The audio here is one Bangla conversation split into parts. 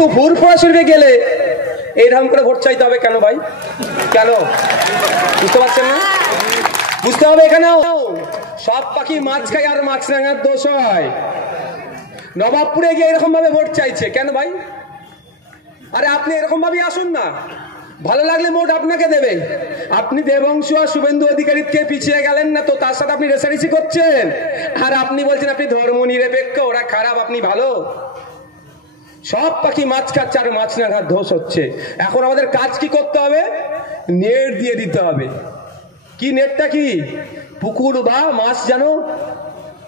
কিন্তু ফুরফুরা শরীফে গেলে এইরকম করে ভোট চাইতে হবে কেন ভাই? কেন বুঝতে পারছেন না? বুঝতে হবে এখানেও সব পাখি মাছ খায় আর মাছরাঙার দোষ হয়। নবাবপুরে গিয়ে এরকম ভাবে ভোট চাইছে কেন ভাই? আরে আপনি এরকম ভাবে আসুন না, ভালো লাগলে ভোট আপনাকে দেবে। আপনি দেবংশু আর শুভেন্দু অধিকারীকে পিছিয়ে গেলেন না তো, তার সাথে আপনি রেসারেসি করছেন। আর আপনি বলছেন আপনি ধর্ম নিরপেক্ষ, ওরা খারাপ আপনি ভালো। সব পাখি মাছ খাচ্ছে আর মাছ না খাওয়ার দোষ হচ্ছে। এখন আমাদের কাজ কি করতে হবে? নেট দিয়ে দিতে হবে। কি নেটটা? কি পুকুর বা মাছ যেন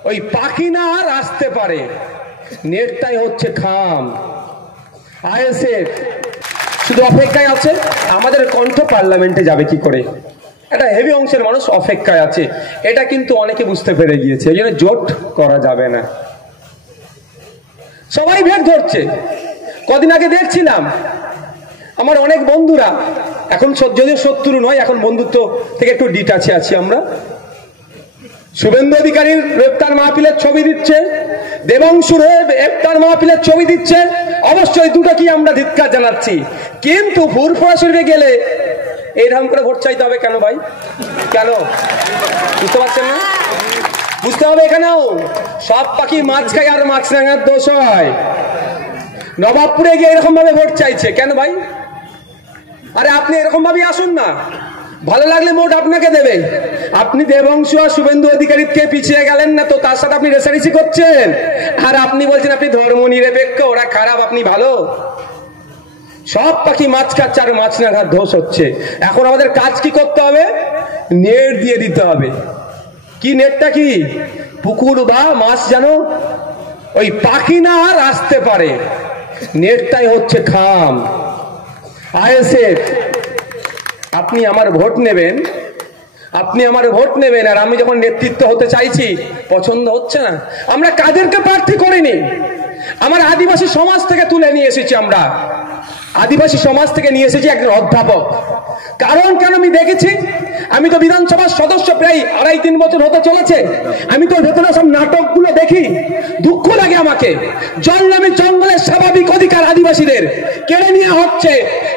ওই পাখি না আর আসতে পারে, নেটটাই হচ্ছে খাম। আইএসএফ শুধু অপেক্ষায় আছে আমাদের কণ্ঠ পার্লামেন্টে যাবে কি করে, একটা হেভি অংশের মানুষ অপেক্ষায় আছে। এটা কিন্তু অনেকে বুঝতে পেরে গিয়েছে, এই জন্য জোট করা যাবে না। সবাই ভেট ধরছে। কদিন আগে দেখছিলাম আমার অনেক বন্ধুরা, এখন যদিও শত্রু নয়, এখন বন্ধুত্ব থেকে একটু ডিটাচে আছি আমরা। শুভেন্দু অধিকারীর গ্রেপ্তার মাহফিলের ছবি দিচ্ছে, দেবংশুর গ্রেপ্তার মাহফিলের ছবি দিচ্ছে। অবশ্যই দুটো কি আমরা ধিক্কার জানাচ্ছি, কিন্তু ফুরফুরা শরীফে গেলে এইরকম করে ভোট চাইতে হবে কেন ভাই? কেন বুঝতে পারছেন না? বুঝতে হবে এখানেও সব পাখি মাছ খায় আর মাছরাঙার দোষ হয়। নবাবপুরে গিয়ে এরকম ভাবে ভোট চাইছে কেন ভাই? আরে আপনি এরকম ভাবে আসুন না, ভালো লাগলে ভোট আপনাকে দেবে। আপনি দেবংশু আর শুভেন্দু অধিকারীকে পিছিয়ে গেলেন না তো, তার সাথে আপনি রেসারেসি করছেন। আর আপনি বলছেন আপনি ধর্ম নিরপেক্ষ, ওরা খারাপ আপনি ভালো। সব পাখি মাছ খাচ্ছে আর মাছ না খাওয়ার দোষ হচ্ছে। এখন আমাদের কাজ কি করতে হবে? নেট দিয়ে দিতে হবে। কি নেটটা? কি পুকুর বা মাছ যেন ওই পাখি না আর আসতে পারে, নেটটাই হচ্ছে খাম। আইএসএফ আপনি আমার ভোট নেবেন, আপনি আমার ভোট নেবেন, আর আমি যখন নেতৃত্ব হতে চাইছি পছন্দ হচ্ছে না। আমরা কাদেরকে প্রার্থী করিনি, আমার আদিবাসী সমাজ থেকে তুলে নিয়ে এসেছি। আমরা আদিবাসী সমাজ থেকে নিয়ে এসেছি একজন অধ্যাপক। কারণ কেন আমি দেখেছি, আমি তো বিধানসভার সদস্য প্রায় 2.5-3 বছর হতে চলেছে। আমি তো ভেতরে সব নাটকগুলো দেখি, দুঃখ লাগে আমাকে। জল নামে জঙ্গলের স্বাভাবিক অধিকার আদিবাসীদের কেড়ে নেওয়া হচ্ছে।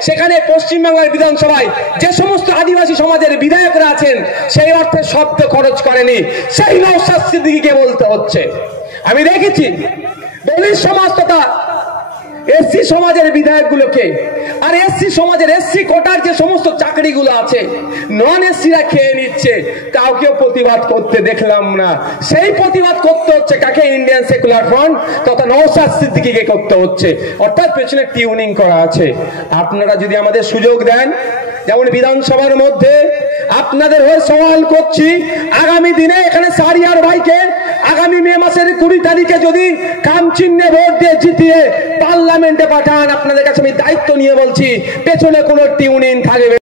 সেখানে পশ্চিমবাংলার বিধানসভায় যে সমস্ত আদিবাসী সমাজের বিধায়করা আছেন সেই অর্থে শব্দ খরচ করেনি, সেই নওশাদ সিদ্দিকীকে বলতে হচ্ছে। আমি দেখেছি দলিত সমাজ তথা এসসি সমাজের বিধায়কগুলোকে, আর এসসি সমাজের এসসি কোটার যে সমস্ত চাকরিগুলো আছে নন এসসিরা খেয়ে নিচ্ছে, কাউকে প্রতিবাদ করতে দেখলাম না। সেই প্রতিবাদ করতে হচ্ছে কাকে? ইন্ডিয়ান সেকুলার ফ্রন্ট তথা নওশাদ সিদ্দিকীকে করতে হচ্ছে। অর্থাৎ পেছনে টিউনিং করা আছে। আপনারা যদি আমাদের সুযোগ দেন, যেমন বিধানসভার মধ্যে আপনাদের হয়ে সওয়াল করছি, আগামী দিনে এখানে সারিয়ার ভাইকে আগামী মে মাসের 20 তারিখে যদি খাম চিহ্নে ভোট দিয়ে জিতিয়ে পার্লামেন্টে পাঠান, আপনাদের কাছে আমি দায়িত্ব নিয়ে বলছি পেছনে কোনো টিউনিং থাকবে